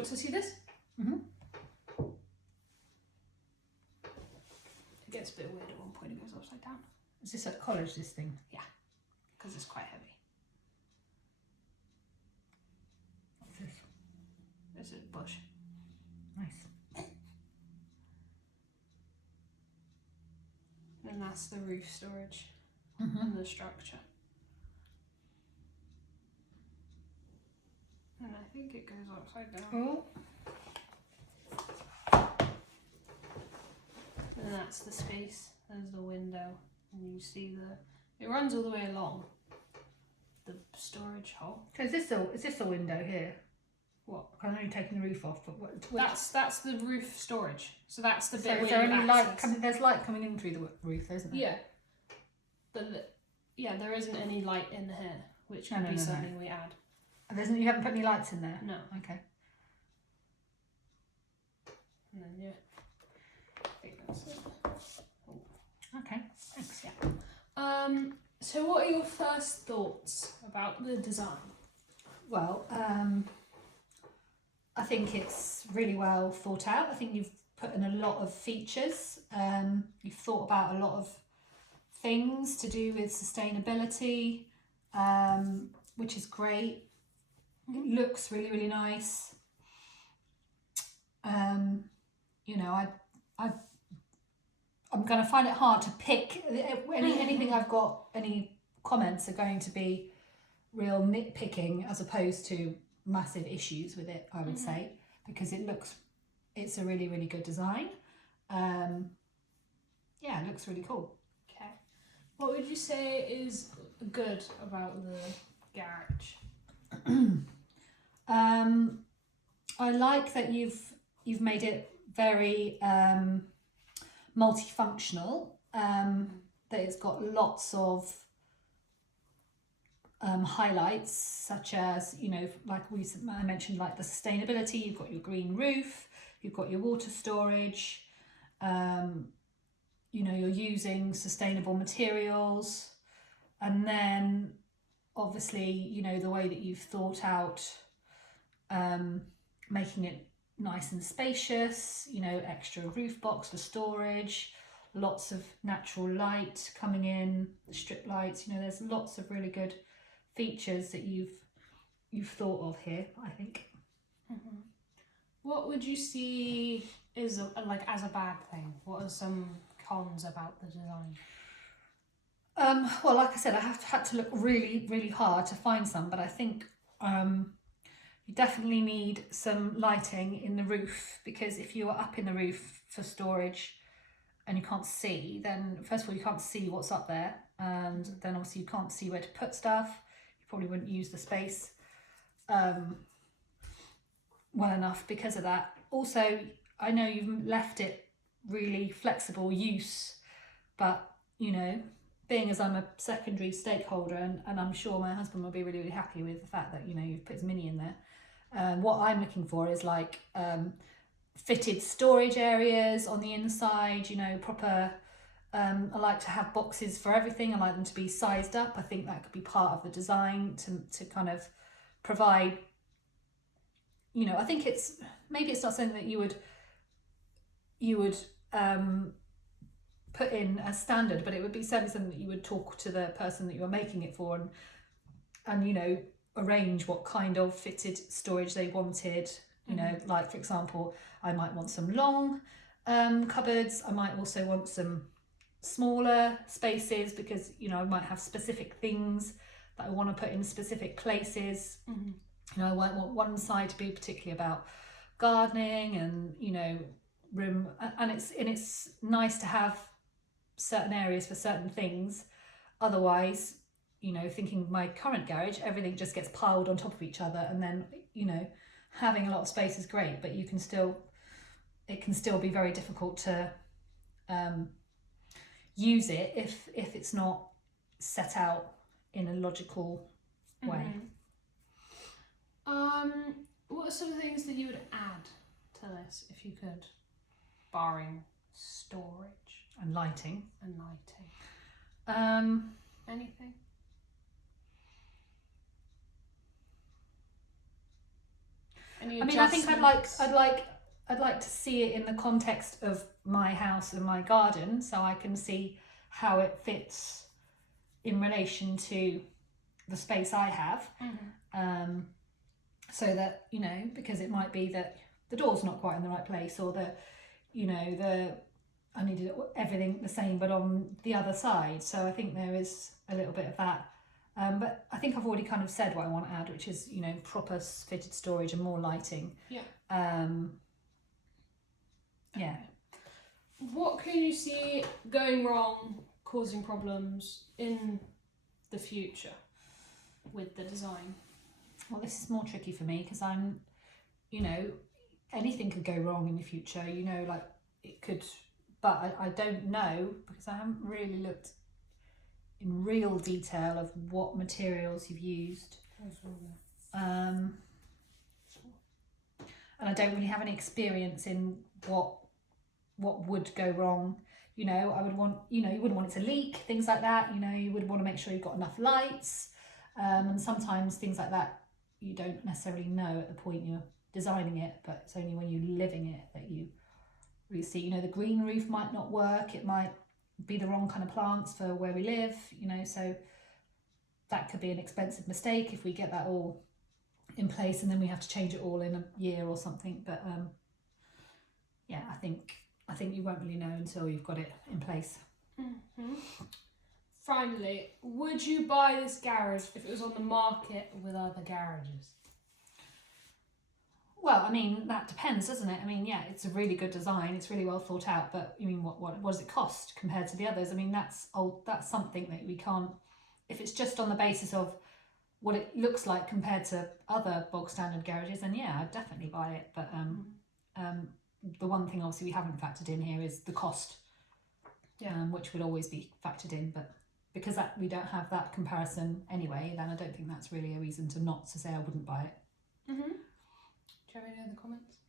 want to see this? Mm-hmm. It gets a bit weird at one point, it goes upside down. Is this at college, this thing? Because it's quite heavy. What's this? It's a bush. Nice. And that's the roof storage Mm-hmm. and the structure. And I think it goes upside down. Oh. And that's the space. There's the window. And you see it runs all the way along the storage hole. So is this a window here? What? I'm only taking the roof off, but what? That's the roof storage. So that's the So bit is where there you any light access. coming? There's light coming in through the roof, isn't there? Yeah. But there isn't any light in here, which could No, be no. something we add. You haven't put any lights in there? No. Okay. And then I think that's it. Okay. Thanks. So what are your first thoughts about the design? Well, I think it's really well thought out. I think you've put in a lot of features. You've thought about a lot of things to do with sustainability, which is great. It looks really, really nice. You know, I'm going to find it hard to pick anything I've got. Any comments are going to be real nitpicking as opposed to massive issues with it, I would say, because it's a really, really good design. Yeah, it looks really cool. Okay. What would you say is good about the garage? I like that you've made it very multifunctional. That it's got lots of highlights, such as, you know, like I mentioned, like the sustainability. You've got your green roof, you've got your water storage. You know, you're using sustainable materials, and then obviously, you know, the way that you've thought out making it nice and spacious, you know, extra roof box for storage, lots of natural light coming in, the strip lights, you know, there's lots of really good features that you've thought of here, I think. What would you see is as a bad thing? What are some cons about the design? Well, like I said, I had to look really, really hard to find some, but I think you definitely need some lighting in the roof, because if you are up in the roof for storage and you can't see, then first of all, you can't see what's up there, and then obviously you can't see where to put stuff. You probably wouldn't use the space well enough because of that. Also, I know you've left it really flexible use, but, you know, being as I'm a secondary stakeholder, and I'm sure my husband will be really, really happy with the fact that, you know, you've put his mini in there. What I'm looking for is like fitted storage areas on the inside, you know, proper. I like to have boxes for everything. I like them to be sized up. I think that could be part of the design to kind of provide, you know, I think maybe it's not something that you would put in as standard, but it would be certainly something that you would talk to the person that you're making it for and you know, arrange what kind of fitted storage they wanted. You know, like for example, I might want some long cupboards. I might also want some smaller spaces because, you know, I might have specific things that I want to put in specific places. You know, I might want one side to be particularly about gardening and, you know, room, and it's nice to have certain areas for certain things. Otherwise, you know, thinking my current garage, everything just gets piled on top of each other, and then, you know, having a lot of space is great, but it can still be very difficult to use it if it's not set out in a logical way. What are some things that you would add to this if you could, barring storage And lighting. and lighting? Anything? Any I mean, I think adjustments? I'd like to see it in the context of my house and my garden, so I can see how it fits in relation to the space I have. So that, you know, because it might be that the door's not quite in the right place, or I needed everything the same but on the other side. So I think there is a little bit of that. But I think I've already kind of said what I want to add, which is, you know, proper fitted storage and more lighting. Yeah. Yeah. What can you see going wrong, causing problems in the future with the design? Well, this is more tricky for me because I'm, you know, anything could go wrong in the future, you know, like it could, but I don't know because I haven't really looked in real detail of what materials you've used. And I don't really have any experience in what would go wrong. You know, I would want, you know, you wouldn't want it to leak, things like that. You know, you would want to make sure you've got enough lights. And sometimes things like that you don't necessarily know at the point you're designing it, but it's only when you're living it that you really see. You know, the green roof might not work, it might be the wrong kind of plants for where we live, you know, so that could be an expensive mistake if we get that all in place and then we have to change it all in a year or something. But yeah, I think you won't really know until you've got it in place. Finally, would you buy this garage if it was on the market with other garages? Well, I mean, that depends, doesn't it? I mean, yeah, it's a really good design, it's really well thought out, but I mean, what does it cost compared to the others? I mean, that's something that we can't, if it's just on the basis of what it looks like compared to other bog standard garages, then yeah, I'd definitely buy it. But the one thing obviously we haven't factored in here is the cost, which would always be factored in, but because we don't have that comparison anyway, then I don't think that's really a reason to say I wouldn't buy it. Do you have any other comments?